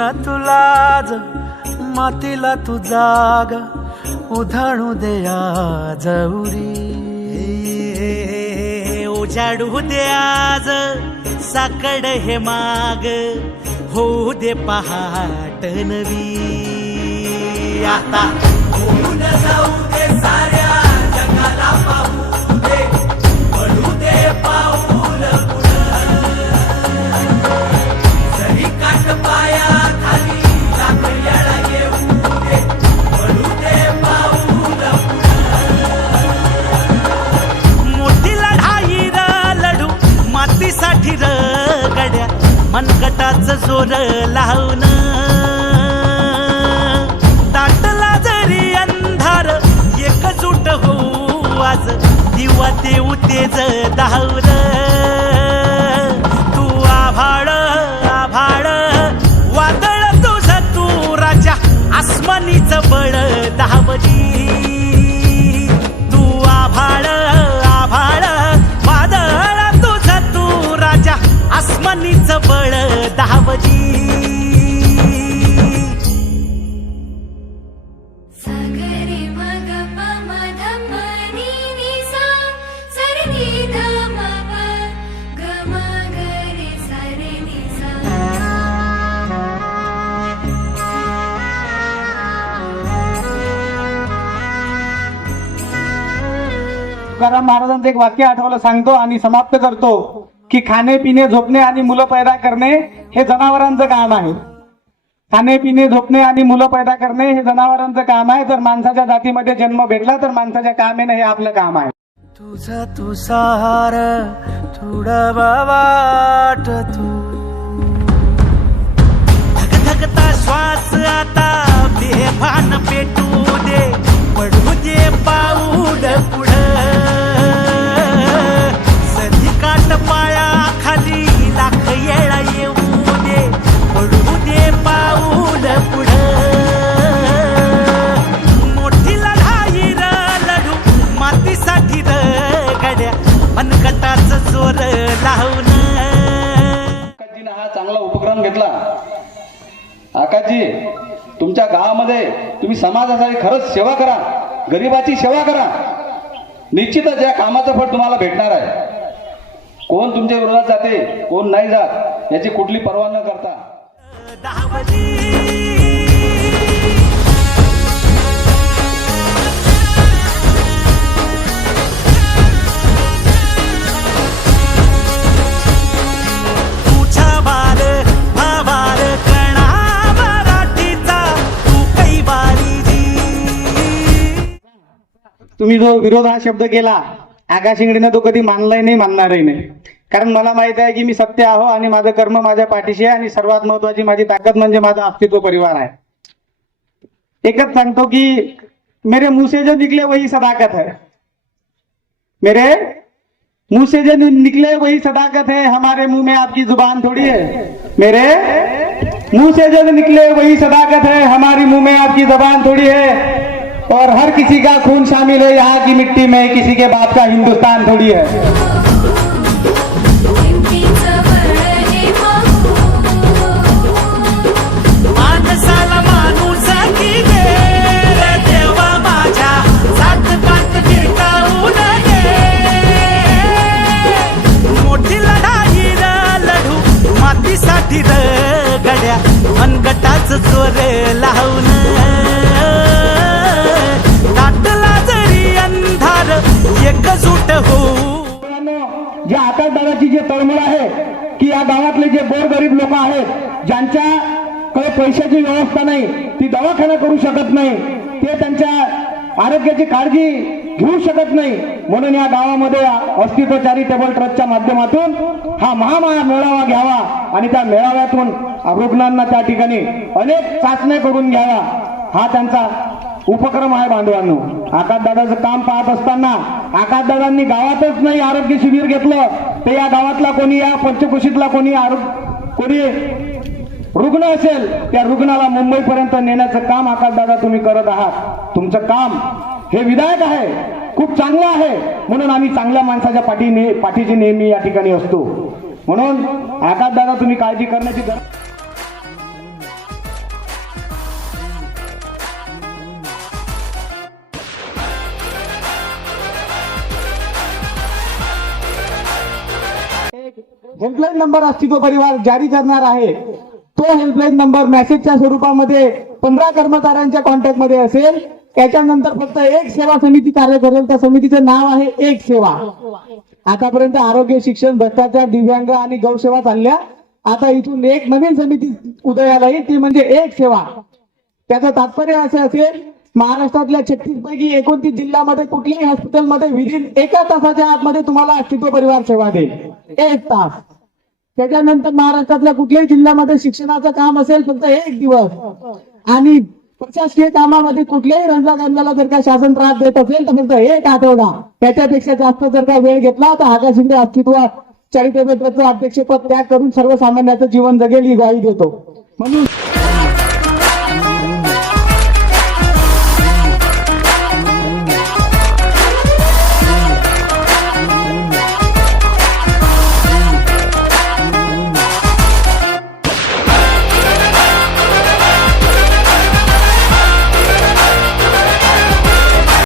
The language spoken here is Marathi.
न तुलाज मातीला तू जाग उधळू दे आज उरी उजाडू दे आज साकड हे माग होऊ दे पहाट नवी आता होऊन जाऊ दे साऱ्या जगाला पाहू दे पडू दे पाऊल पुढं जरी काट पाया खाली लाख येळा येऊ दे पडू दे पाऊल पुढं मोठी लढाई र लढू मातीसाठी र गड्या मनगटाचं जोर लावून दाटला जरी अंधार एकजूट होऊ आज दिवा देऊ तेज दावर तू आभाळ आभाळ वादळ तुझं तू राजा आसमानीचं बळ दावली तू आभाळ आभाळ वादळ तुझं तू राजा आसमानीचं बळ दावली तुकाराम महाराजांचं एक वाक्य आठवलं सांगतो आणि समाप्त करतो की खाणे पिणे झोपणे आणि मुलं पैदा करणे हे जनावरांचं काम आहे. खाणे पिणे झोपणे आणि मुलं पैदा करणे हे जनावरांचं काम आहे. तर माणसाच्या जातीमध्ये जन्म भेटला तर माणसाच्या काम येणं हे आपलं काम आहे. तुझा तू सार थोडा वाट तू धगधगता श्वास आता बेभान पेटू दे पडू दे पाऊल पुढं सधी काट पाया खाली लाख येळा येऊ दे पडू दे पाऊल पुढं मोठी लढाई र लढू मातीसाठी र गड्या मनगटाचं जोर लावून आकाशजीने हा चांगला उपक्रम घेतला. आकाशजी, तुमच्या गावामध्ये तुम्ही समाजासाठी खरंच सेवा करा, गरिबाची सेवा करा. निश्चितच या कामाचं फळ तुम्हाला भेटणार आहे. कोण तुमच्या विरोधात जाते कोण नाही जात याची कुठली पर्वा न करता तुम्ही जो विरोध हा शब्द केला आकाश इंगडेने तो कधी मानलाही नाही, मानणारही नाही. कारण मला माहित आहे की मी सत्य आहो आणि माझं कर्म माझ्या पाठीशी आहे आणि सर्वात महत्वाची माझी ताकद म्हणजे माझा अस्तित्व परिवार आहे. एकच सांगतो की मेरे मुंह से जो निकले वही सदाकत है. मेरे मुंह से जो निकले वही सदाकत है. हमारे मुंह में आपकी जुबान थोड़ी है. मेरे मुंह से जो निकले वही सदाकत है. हमारी मुंह में आपकी जुबान थोड़ी है. और हर किसी का खून शामिल है यहाँ की मिट्टी में. किसी के बाप का हिंदुस्तान थोड़ी है. माणसाला माणूस की दे रे देवा माझ्या जात पात फिरकावून दे मोठी लढाई र लढू मातीसाठी र गड्या मनगटाचं जोर लावून दाटला जरी अंधार एकजूट होऊ. जे आकाशदादाची जे तळमळ आहे की या गावातले जे गोरगरीब लोक आहेत ज्यांच्याकडे पैशाची व्यवस्था नाही, ती दवाखाना करू शकत नाही, ते त्यांच्या आरोग्याची काळजी घेऊ शकत नाही, म्हणून या गावामध्ये अस्तित्व चॅरिटेबल ट्रस्टच्या माध्यमातून हा मेळावा घ्यावा आणि त्या मेळाव्यातून रुग्णांना त्या ठिकाणी अनेक चाचण्या करून घ्यावा हा त्यांचा उपक्रम आहे. बांधवांनो, आकाशदादाचं काम पाहत असताना आकाशदादांनी गावातच नाही आरोग्य शिबिर घेतलं तर या गावातला कोणी या पंचकोशीतला कोणी रुग्ण असेल त्या रुग्णाला मुंबईपर्यंत नेण्याचं काम आकाशदादा तुम्ही करत आहात. तुमचं काम हे विधायक आहे, खूप चांगलं आहे. म्हणून आम्ही चांगल्या माणसाच्या पाठीशी नेहमी या ठिकाणी असतो. म्हणून आकाशदादा तुम्ही काळजी करण्याची गरज हेल्पलाईन नंबर अस्तित्व परिवार जारी करणार आहे. तो हेल्पलाईन नंबर मेसेजच्या स्वरूपामध्ये 15 कर्मचाऱ्यांच्या कॉन्टॅक्ट मध्ये असेल. त्याच्यानंतर फक्त एक सेवा समिती कार्य करेल. त्या समितीचं नाव आहे एक सेवा. आतापर्यंत आरोग्य, शिक्षण, भ्रष्टाचार, दिव्यांग आणि गौसेवा चालल्या. आता इथून एक नवीन समिती उदयाला येईल, ती म्हणजे एक सेवा. त्याचं तात्पर्य असे असेल, महाराष्ट्रातल्या 36 पैकी 29 जिल्ह्यामध्ये कुठल्याही हॉस्पिटलमध्ये विदिन 1 तासाच्या आतमध्ये तुम्हाला अस्तित्व परिवार सेवा देईल. 1 तास. त्याच्यानंतर महाराष्ट्रातल्या कुठल्याही जिल्ह्यामध्ये शिक्षणाचं काम असेल फक्त 1 दिवस. आणि प्रशासकीय कामामध्ये कुठल्याही रंजकांना जर का शासन त्रास देत असेल तर फक्त 1 आठवडा. त्याच्यापेक्षा जास्त जर का वेळ घेतला तर आकाश शिंदे अस्तित्व चॅरिटेबल ट्रस्टचं अध्यक्षपद त्याग करून सर्वसामान्यांचं जीवन जगेल ही ग्वाही देतो. म्हणून